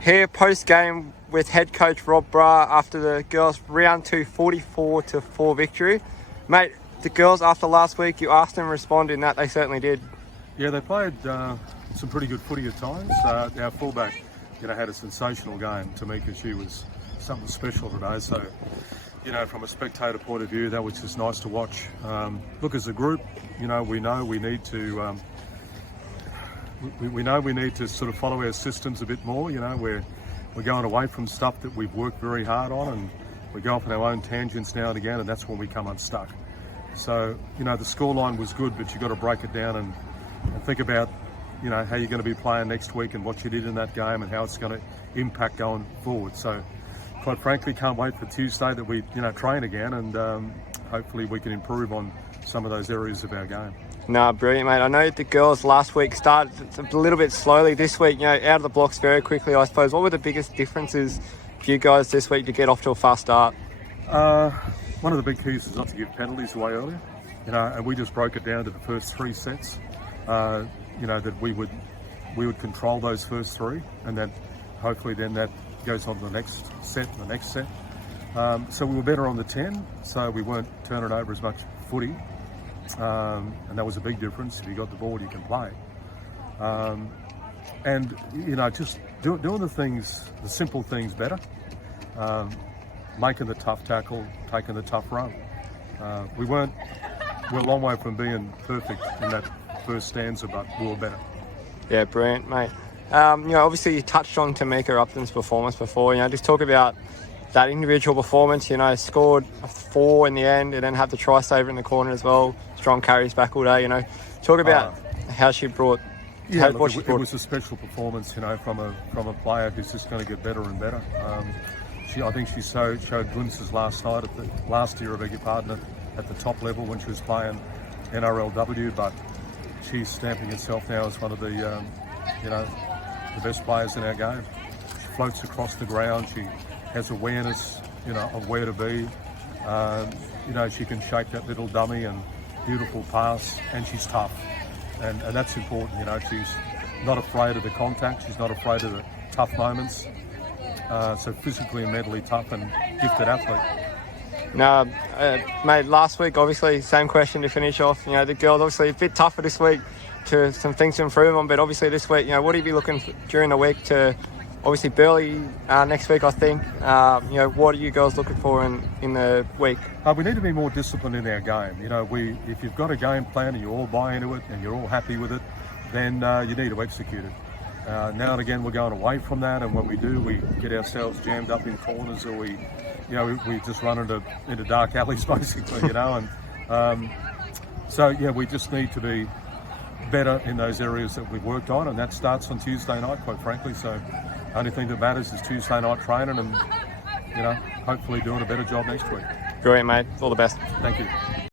Here post-game with head coach Brough after the girls' round 2 44-4 victory. Mate, the girls after last week, you asked them to respond in that, they certainly did. Yeah, they played some pretty good footy at times. Our fullback, had a sensational game. Tamika, she was something special today. So, from a spectator point of view, that was just nice to watch. Look, as a group, we know we need to. We know we need to sort of follow our systems a bit more. We're going away from stuff that we've worked very hard on, and we go off on our own tangents now and again, and that's when we come unstuck. So, the scoreline was good, but you've got to break it down and think about, how you're going to be playing next week and what you did in that game and how it's going to impact going forward. So, quite frankly, can't wait for Tuesday that we, train again, and hopefully we can improve on some of those areas of our game. No, brilliant, mate. I know the girls last week started a little bit slowly. This week, out of the blocks very quickly, I suppose. What were the biggest differences for you guys this week to get off to a fast start? One of the big keys is not to give penalties away earlier, and we just broke it down to the first 3 sets. That we would control those first 3, and then hopefully then that goes on to the next set, So we were better on the 10, so we weren't turning over as much footy. And that was a big difference. If you got the ball, you can play. Just doing the things, the simple things better. Making the tough tackle, taking the tough run. We're a long way from being perfect in that first stanza, but we were better. Yeah, brilliant, mate. Obviously you touched on Tamika Upton's performance before. Just talk about that individual performance. Scored 4 in the end, and then had the try saver in the corner as well. Strong carries back all day. Talk about how she brought. Yeah, it was a special performance. From a player who's just going to get better and better. I think she showed glimpses last year, I beg your pardon, at the top level when she was playing NRLW, but she's stamping herself now as one of the the best players in our game. She floats across the ground. She has awareness, of where to be. She can shake that little dummy and beautiful pass, and she's tough, and that's important. She's not afraid of the contact. She's not afraid of the tough moments. So physically and mentally tough and gifted athlete. No, mate, last week, obviously, same question to finish off. The girls obviously a bit tougher this week, to some things to improve on, but obviously this week, what do you be looking for during the week to, obviously Burley next week, I think. What are you girls looking for in the week? We need to be more disciplined in our game. If you've got a game plan and you all buy into it and you're all happy with it, then you need to execute it. Now and again, we're going away from that, and when we do, we get ourselves jammed up in corners, or we just run into dark alleys, basically, we just need to be better in those areas that we've worked on, and that starts on Tuesday night, quite frankly. So, only thing that matters is Tuesday night training, and hopefully doing a better job next week. Brilliant, mate. All the best. Thank you.